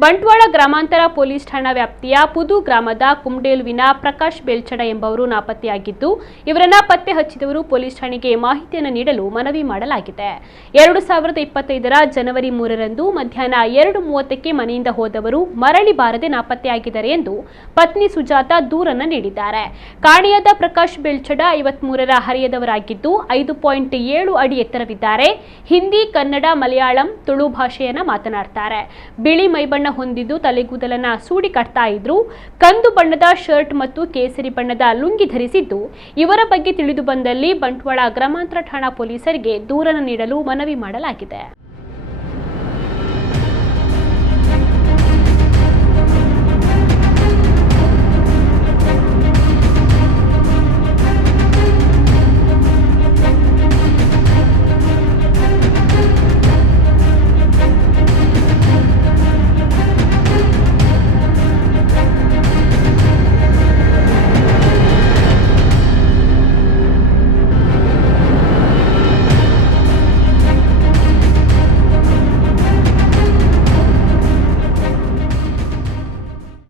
ಬಂಟ್ವಾಳ ಗ್ರಾಮಾಂತರ ಪೊಲೀಸ್ ಠಾಣಾ ವ್ಯಾಪ್ತಿಯ ಪುದು ಗ್ರಾಮದ ಕುಮ್ಡೇಲುವಿನ ಪ್ರಕಾಶ್ ಬೆಲ್ಚಡ ಎಂಬುವರು ನಾಪತ್ತೆಯಾಗಿದ್ದು, ಇವರನ್ನ ಪತ್ತೆ ಹಚ್ಚಿದವರು ಪೊಲೀಸ್ ಠಾಣೆಗೆ ಮಾಹಿತಿಯನ್ನು ನೀಡಲು ಮನವಿ ಮಾಡಲಾಗಿದೆ. 2025ರ ಜನವರಿ 3ರಂದು ಮಧ್ಯಾಹ್ನ 2:30ಕ್ಕೆ ಮನೆಯಿಂದ ಹೋದವರು ಮರಳಿ ಬಾರದೆ ನಾಪತ್ತೆಯಾಗಿದ್ದಾರೆ ಎಂದು ಪತ್ನಿ ಸುಜಾತ ದೂರನ್ನು ನೀಡಿದ್ದಾರೆ. ಕಾಣೆಯಾದ ಪ್ರಕಾಶ್ ಬೆಲ್ಚಡ 53ರ ಹರೆಯದವರಾಗಿದ್ದು 5.7 ಅಡಿ ಎತ್ತರವಿದ್ದಾರೆ. ಹಿಂದಿ, ಕನ್ನಡ, ಮಲಯಾಳಂ, ತುಳು ಭಾಷೆಯನ್ನ ಮಾತನಾಡ್ತಾರೆ. ಬಿಳಿ ಮೈಬಣ್ಣ ಹೊಂದಿದ್ದು ತಲೆಗೂದಲನ್ನ ಸೂಡಿ ಕಟ್ತಾ ಇದ್ರು. ಕಂದು ಬಣ್ಣದ ಶರ್ಟ್ ಮತ್ತು ಕೇಸರಿ ಬಣ್ಣದ ಲುಂಗಿ ಧರಿಸಿದ್ದು, ಇವರ ಬಗ್ಗೆ ತಿಳಿದು ಬಂದಲ್ಲಿ ಬಂಟ್ವಾಳ ಗ್ರಾಮಾಂತರ ಠಾಣಾ ಪೊಲೀಸರಿಗೆ ದೂರನ್ನು ನೀಡಲು ಮನವಿ ಮಾಡಲಾಗಿದೆ.